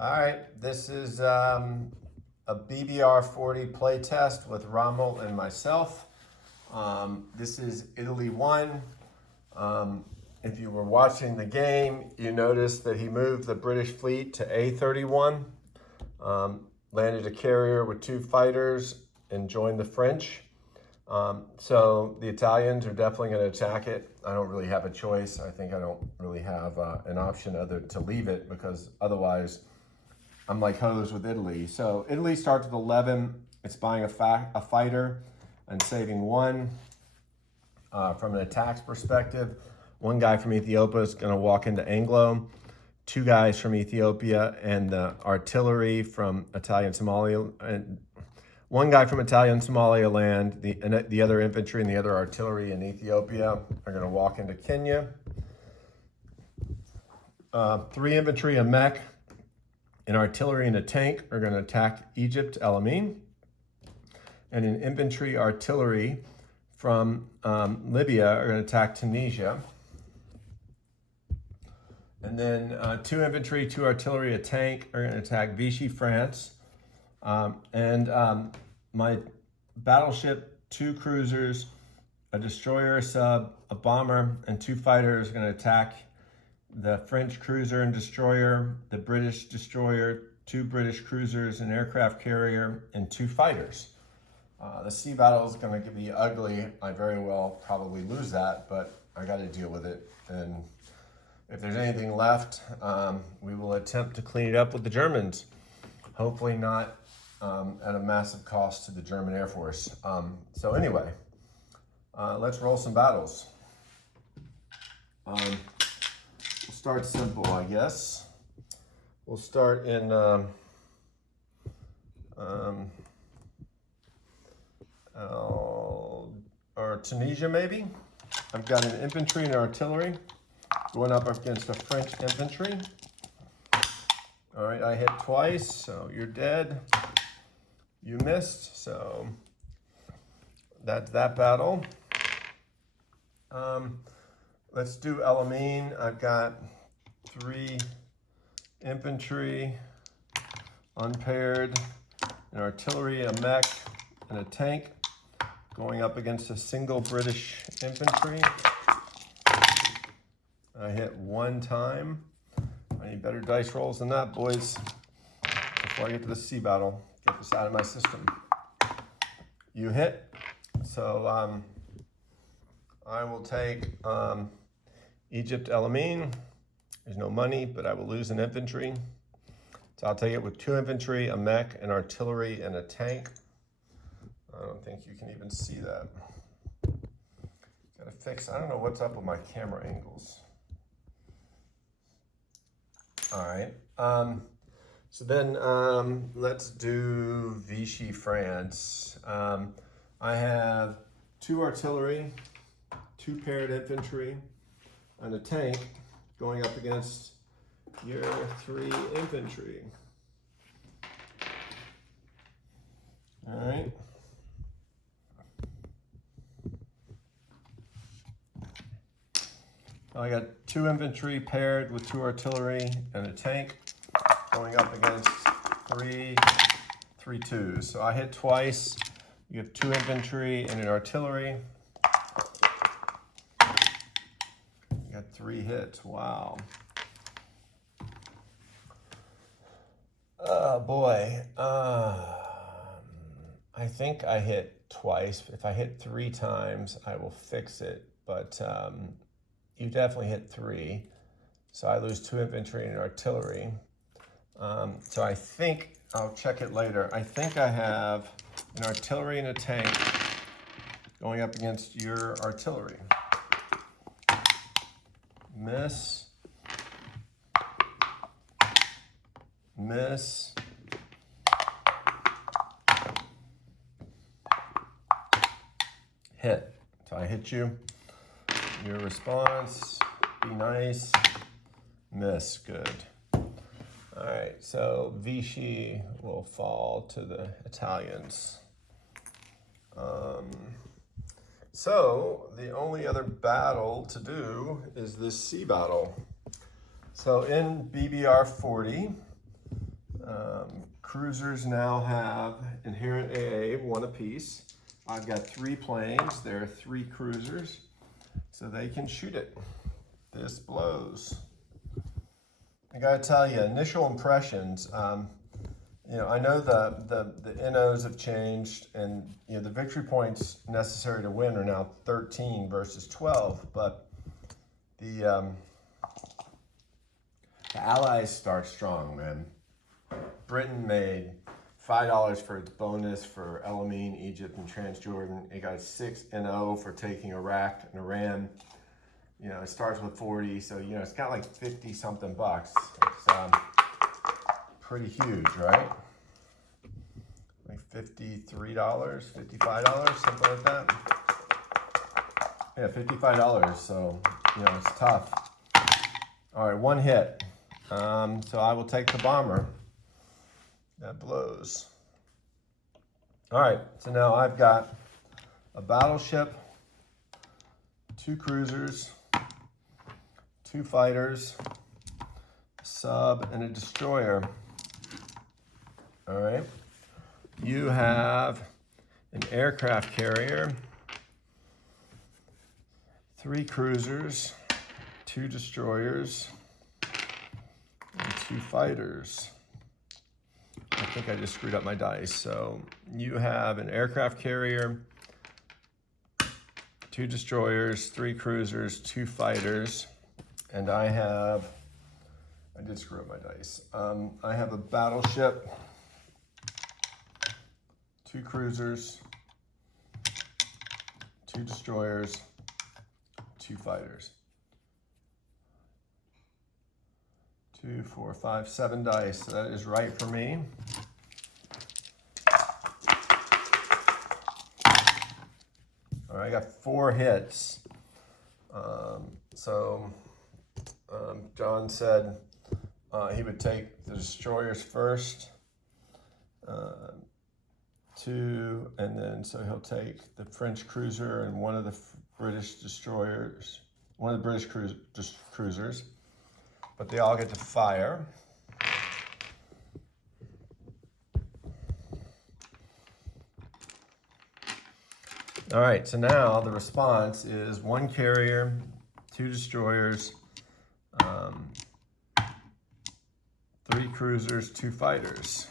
All right, this is a BBR 40 play test with Rommel and myself. This is Italy 1. If you were watching the game, you noticed that he moved the British fleet to A31, landed a carrier with 2 fighters, and joined the French. So the Italians are definitely going to attack it. I don't really have a choice. I think I don't really have an option other to leave it, because otherwise I'm like hosed with Italy. So Italy starts with 11. It's buying a fighter and saving 1. From an attacks perspective, 1 guy from Ethiopia is going to walk into Anglo. 2 guys from Ethiopia and the artillery from Italian Somalia, and 1 guy from Italian Somalia land. The other infantry and the other artillery in Ethiopia are going to walk into Kenya. 3 infantry, a mech, an artillery, and a tank are going to attack Egypt, El Amin. And an infantry artillery from Libya are going to attack Tunisia. And then 2 infantry, 2 artillery, a tank are going to attack Vichy, France. My battleship, 2 cruisers, a destroyer, a sub, a bomber, and 2 fighters are going to attack the French cruiser and destroyer, the British destroyer, 2 British cruisers, an aircraft carrier, and 2 fighters. The sea battle is going to be ugly. I very well probably lose that, but I got to deal with it. And if there's anything left, we will attempt to clean it up with the Germans. Hopefully not at a massive cost to the German Air Force. So anyway, let's roll some battles. We'll start simple, I guess. We'll start in Tunisia, maybe. I've got an infantry and artillery going up against a French infantry. All right, I hit twice, so you're dead. You missed, so that's that battle. Let's do El Amin. I've got 3 infantry, unpaired, an artillery, a mech, and a tank going up against a single British infantry. I hit 1 time. I need better dice rolls than that, boys. Before I get to the sea battle, get this out of my system. You hit. So I will take Egypt, El Amin. There's no money, but I will lose an infantry. So I'll take it with 2 infantry, a mech, an artillery, and a tank. I don't think you can even see that. Gotta fix, I don't know what's up with my camera angles. All right, so then let's do Vichy, France. I have 2 artillery, 2 paired infantry, and a tank going up against your 3 infantry. All right. I got 2 infantry paired with 2 artillery and a tank going up against 3 2s. So I hit twice. You have 2 infantry and an artillery. You got 3 hits. Wow. Oh boy. I think I hit twice. If I hit 3 times, I will fix it. But you definitely hit 3. So I lose 2 infantry and artillery. So I think, I'll check it later. I think I have an artillery and a tank going up against your artillery. Miss. Miss. Hit. So I hit you. Your response, be nice. Miss, good. All right, so Vichy will fall to the Italians. So the only other battle to do is this sea battle. So in BBR 40, Cruisers now have inherent AA, one apiece. I've got 3 planes. There are 3 cruisers, so they can shoot it. This blows. I gotta tell you, initial impressions. You know, I know the NOs have changed, and you know the victory points necessary to win are now 13 versus 12. But the Allies start strong, man. Britain made $5 for its bonus for Elamine, Egypt, and Transjordan. It got 6 NO for taking Iraq and Iran. You know, it starts with 40, so you know it's got like 50 something bucks. It's pretty huge, right? Like $53, $55, something like that. Yeah, $55. So you know it's tough. All right, 1 hit. So I will take the bomber. That blows. All right, so now I've got a battleship, 2 cruisers, 2 fighters, a sub, and a destroyer. All right. You have an aircraft carrier, 3 cruisers, 2 destroyers, and 2 fighters. I think I just screwed up my dice. So you have an aircraft carrier, 2 destroyers, 3 cruisers, 2 fighters, and I did screw up my dice. I have a battleship, 2 cruisers, 2 destroyers, 2 fighters. 2, 4, 5, 7 dice. So that is right for me. All right, I got 4 hits. John said he would take the destroyers first, 2, and then so he'll take the French cruiser and one of the British destroyers, one of the British cruisers. But they all get to fire. All right, so now the response is 1 carrier, 2 destroyers, 3 cruisers, 2 fighters.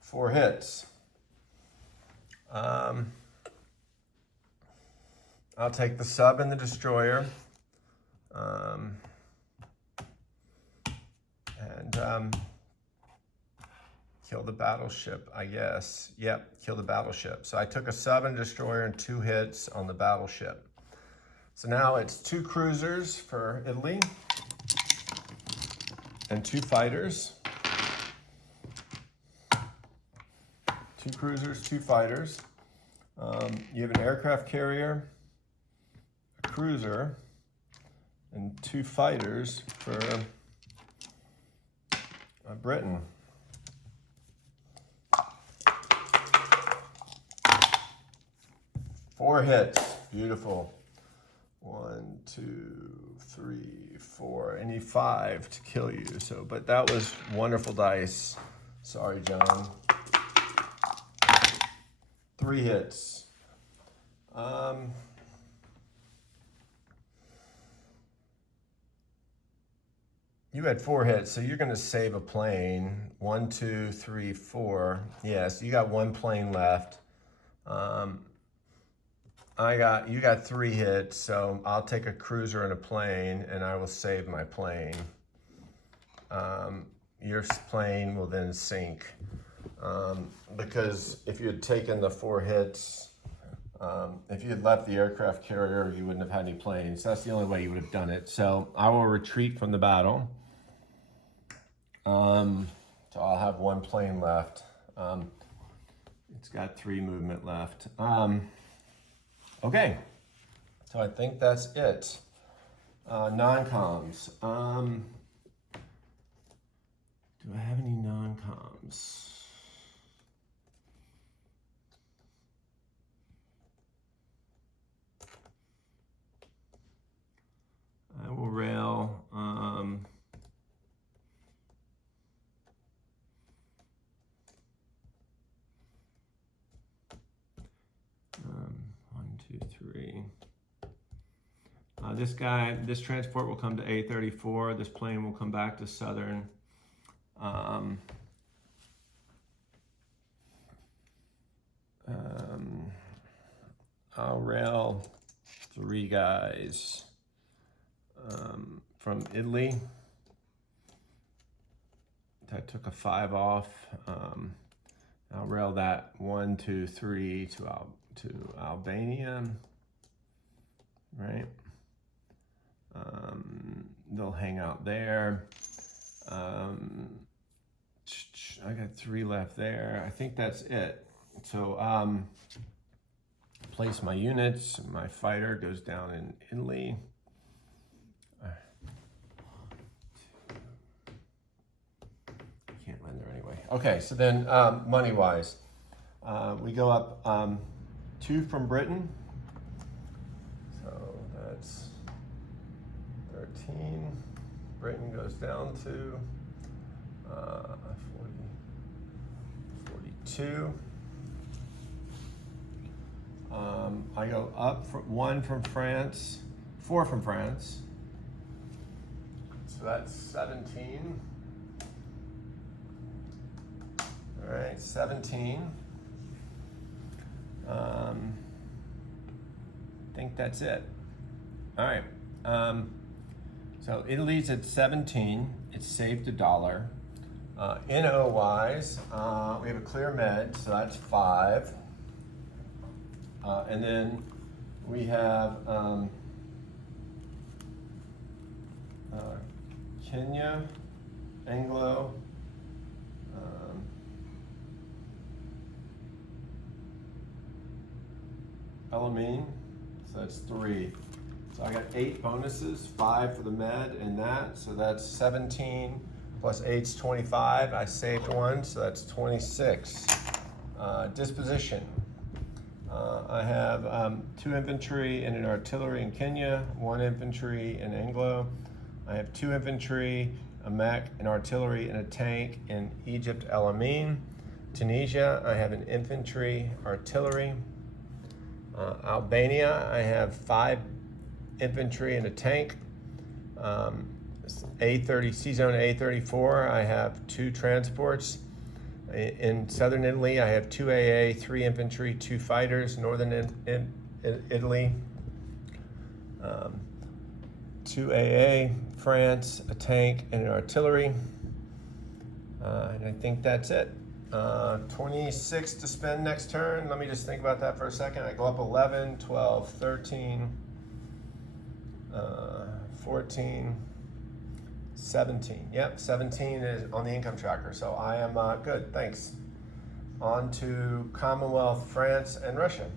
Four hits. I'll take the sub and the destroyer, and kill the battleship, I guess. Yep, kill the battleship. So I took a sub and destroyer and 2 hits on the battleship. So now it's 2 cruisers for Italy and 2 fighters. 2 cruisers, 2 fighters. You have an aircraft carrier, a cruiser, and 2 fighters for Britain. Four hits. Beautiful. 1, 2, 3, 4. I need 5 to kill you. So, but that was wonderful dice. Sorry, John. 3 hits. You had 4 hits, so you're going to save a plane. 1, 2, 3, 4. Yes, you got 1 plane left. You got 3 hits, so I'll take a cruiser and a plane, and I will save my plane. Your plane will then sink. Because if you had taken the 4 hits, if you had left the aircraft carrier, you wouldn't have had any planes. That's the only way you would have done it. So I will retreat from the battle. So I'll have 1 plane left. It's got 3 movement left. Okay, so I think that's it. Non-coms. Do I have any non-coms? This transport will come to A34. This plane will come back to Southern. I'll rail 3 guys from Italy. I took a 5 off. I'll rail that 1, 2, 3 to Albania, right? They'll hang out there. I got 3 left there. I think that's it. So place my units. My fighter goes down in Italy. Can't land there anyway. Okay, so then money-wise, we go up 2 from Britain. So that's 13. Britain goes down to 42. I go up for 1 from France, 4 from France. So that's 17. All right, 17. I think that's it. All right. So Italy's at 17. It's saved $1. NO wise, we have a clear med, so that's 5. And then we have Kenya, Anglo, Elamine, so that's 3. So I got 8 bonuses, 5 for the med and that, so that's 17 plus 8's 25. I saved 1, so that's 26. Disposition. I have 2 infantry and an artillery in Kenya, 1 infantry in Anglo. I have 2 infantry, a mech, an artillery, and a tank in Egypt, Elamine. Tunisia, I have an infantry, artillery. Albania, I have 5 infantry and a tank. C-Zone A34, I have 2 transports. In southern Italy, I have 2 AA, 3 infantry, 2 fighters. Northern Italy, 2 AA, France, a tank, and an artillery. And I think that's it. 26 to spend next turn. Let me just think about that for a second. I go up 11, 12, 13, 14, 17. Yep, 17 is on the income tracker. So I am good, thanks. On to Commonwealth, France, and Russia.